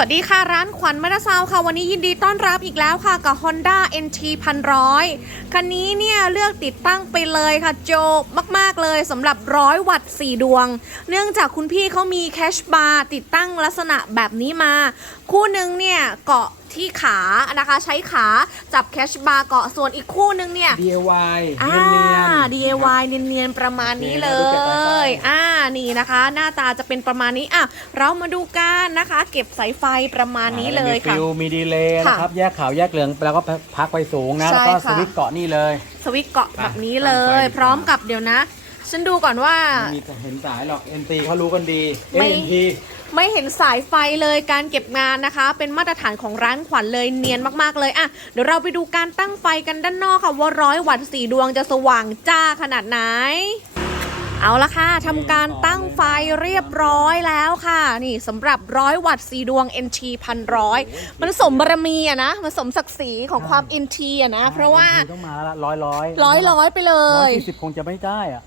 สวัสดีค่ะ ร้านขวัญมาราซาวค่ะ วันนี้ยินดีต้อนรับอีกแล้วค่ะ กับ Honda NT พันร้อยคันนี้เนี่ยเลือกติดตั้งไปเลยค่ะ โจบมาก ๆ เลยสำหรับร้อยวัตต์ 4 ดวง เนื่องจากคุณพี่เขามีแคชบาร์ติดตั้งลักษณะแบบนี้มา คู่หนึ่งเนี่ยเกาะที่ขานะคะ ใช้ขาจับแคชบาร์เกาะส่วนอีกคู่หนึ่งเนี่ย DIY อ่า เนียนๆ DIY เนียนๆประมาณนี้เลนี่นะดูเก็บสายไฟ ย อ่า นี่นะคะ หน้าตาจะเป็นประมาณนี้อะเรามาดูกันนะคะ เก็บสายไฟประมาณนี้เลยมีค่ะ ฟิวมีดีเลย์ค่ะนะครับ แยกขาวแยกเหลืองแล้วก็พักไปสูงนะ ใช่แล้วก็ค่ะ สวิตช์เกาะนี่เลย สวิตช์เกาะแบบนี้เลตั้งไฟยดีกว่าพร้อมกับเดี๋ยวนะ ฉันดูก่อนว่า ไม่มีเห็นสายหรอก NT เขารู้กันดี ไม่ NT ไม่เห็นสายไฟเลยการเก็บงานนะคะ เป็นมาตรฐานของร้านขวัญเลยเนียนมากๆเลยอะเดี๋ยวเราไปดูการตั้งไฟกันด้านนอกค่ะ ว่าร้อยวัตต์สีดวงจะสว่างจ้าขนาดไหนเอาละค่ะทำการตั้งไฟเรียบร้อยแล้วค่ะ นี่สำหรับร้อยวัตต์สีดวง NT พันร้อยมันสมบารมีอะนะมันสมศักดิ์ศรีของความ NT อะนะ เพราะว่า NT ต้องมาละร้อยร้อยร้อยร้อยไปเลร้อยยสี่สิบคงจะไม่ได้อะ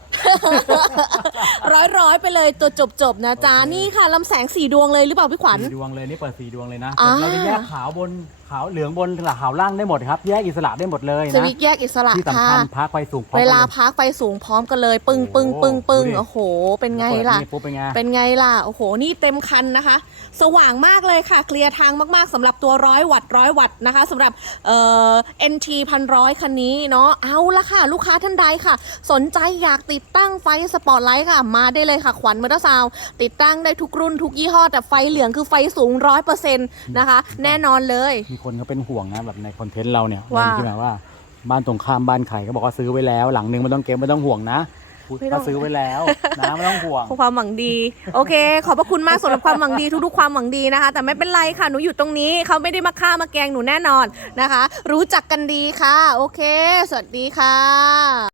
ร้ อยร้อยไปเลยตัวจบจบๆนะจ๊ะโอเคนี่ค่ะลำแสงสีดวงเลยหรือเปล่าพี่ขวัญ สี่ดวงเลยนี่เปิดสี่ดวงเลยนะอ่า เราจะแยกขาวบน ขาวเหลืองบนขาวล่างได้หมดครับ แยกอิสระได้หมดเลยสนะ วิตช์แยกอิสระที่สำค่ะคัญพักไฟสูงพร้อมเวกันลาเลยพักไฟสูงพร้อมกันเลย ปึ้งปึ้งปึ้งปึ้งดูดิโอ้โห เป็นไงเปิดล่ะนี่ปุ๊บเป็นไง เป็นไงล่ะ โอ้โห นี่เต็มคันนะคะ สว่างมากเลยค่ะ เคลียร์ทางมากๆสำหรับตัวร้อยวัตต์ร้อยวัตต์นะคะสำหรับเอ่อ NT พันร้อยคันนี้เนาะ เอาละค่ะ ลูกค้าท่านใดค่ะ สนใจอยากติดตั้งไฟสปอตไลท์ค่ะ มาได้เลยค่ะขวัญมอเตอร์ซาวด์ติดตั้งได้ทุกรุ่นทุกยี่ห้อ แต่ไฟเหลืองคือไฟสูงร้อยเปอร์เซ็นต์นะคะ แน่นอนเลย มีคนเขาเป็นห่วงนะแบบในคอนเทนต์เราเนี่ยว่าที่แบบว่า บ้านตรงข้ามบ้านใครเขาบอกว่าซื้อไว้แล้ว หลังนึงไม่ต้องเก็บไม่ต้องห่วงนะพูดไม่ต้อว่างซื้อไว้แล้วนะไม่ต้องห่วงความหวังดี โอเค ขอบพระคุณมากสำหรับความหวังดีทุกๆความหวังดีนะคะ แต่ไม่เป็นไรค่ะหนูอยู่ตรงนี้เขาไม่ได้มาฆ่ามาแกล้งหนูแน่นอนนะคะ รู้จักกันดีค่ะ โอเค สวัสดีค่ะ